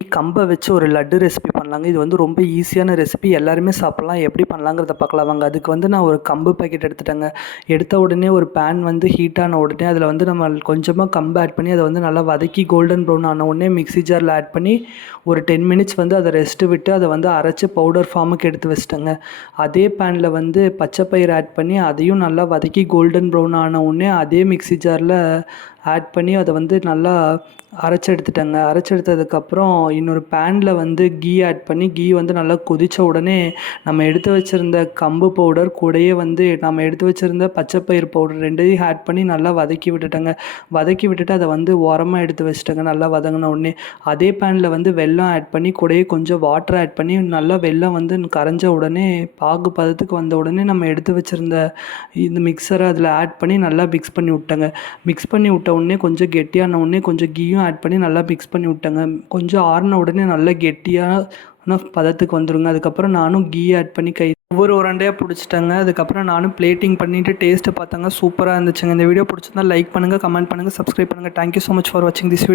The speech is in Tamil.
கம்பை வச்சு ஒரு லட்டு ரெசிபி பண்ணலாங்க. இது வந்து ரொம்ப ஈஸியான ரெசிபி. எல்லாருமே சாப்பிட்லாம். எப்படி பண்ணலாங்கிறத பார்க்கலாம் வாங்க. அதுக்கு வந்து நான் ஒரு கம்பு பாக்கெட் எடுத்துட்டேங்க. எடுத்த உடனே ஒரு பேன் வந்து ஹீட் ஆன உடனே அதில் வந்து நம்ம கொஞ்சமாக கம்பு ஆட் பண்ணி அதை வந்து நல்லா வதக்கி கோல்டன் ப்ரௌன் ஆன உடனே மிக்ஸி ஜாரில் ஆட் பண்ணி ஒரு 10 மினிட்ஸ் வந்து அதை ரெஸ்ட்டு விட்டு அதை வந்து அரைச்சி பவுடர் ஃபார்முக்கு எடுத்து வச்சிட்டேங்க. அதே பேனில் வந்து பச்சை பயிறு ஆட் பண்ணி அதையும் நல்லா வதக்கி கோல்டன் ப்ரௌன் ஆன உடனே அதே மிக்ஸி ஜாரில் ஆட் பண்ணி அதை வந்து நல்லா அரைச்சி எடுத்துட்டேங்க. அரைச்சி எடுத்ததுக்கப்புறம் இன்னொரு பேனில் வந்து கீ ஆட் பண்ணி கீ வந்து நல்லா கொதித்த உடனே நம்ம எடுத்து வச்சுருந்த கம்பு பவுடர் கூடயே வந்து நம்ம எடுத்து வச்சுருந்த பச்சைப்பயிறு பவுடர் ரெண்டையும் ஆட் பண்ணி நல்லா வதக்கி விட்டுட்டேங்க. வதக்கி விட்டுட்டு அதை வந்து ஓரமாக எடுத்து வச்சுட்டேங்க. நல்லா வதங்கின உடனே அதே பேனில் வந்து வெல்லம் ஆட் பண்ணி கூடயே கொஞ்சம் வாட்டர் ஆட் பண்ணி நல்லா வெல்லம் வந்து கரைஞ்ச உடனே பாகு பதத்துக்கு வந்த உடனே நம்ம எடுத்து வச்சுருந்த இந்த மிக்சரை அதில் ஆட் பண்ணி நல்லா மிக்ஸ் பண்ணி விட்டேங்க. மிக்ஸ் பண்ணி விட்ட உடனே கொஞ்சம் கெட்டியான உடனே கொஞ்சம் கீயும் ஆட் பண்ணி நல்லா மிக்ஸ் பண்ணி விட்டேங்க. கொஞ்சம் ஆறின உடனே நல்லா கெட்டியான பதத்துக்கு வந்துடுங்க. அதுக்கப்புறம் நானும் கீ ஆட் பண்ணி ஒவ்வொரு உருண்டையாக பிடிச்சிட்டேங்க. அதுக்கப்புறம் நானும் பிளேட்டிங் பண்ணிவிட்டு டேஸ்ட்டு பார்த்தாங்க. சூப்பராக இருந்துச்சுங்க. இந்த வீடியோ பிடிச்சிருந்தா லைக் பண்ணுங்கள், கமெண்ட் பண்ணுங்கள், சப்ஸ்கிரைப் பண்ணுங்கள். தேங்க்யூ ஸோ மச் ஃபார் வாட்சிங் திஸ் வீடியோ.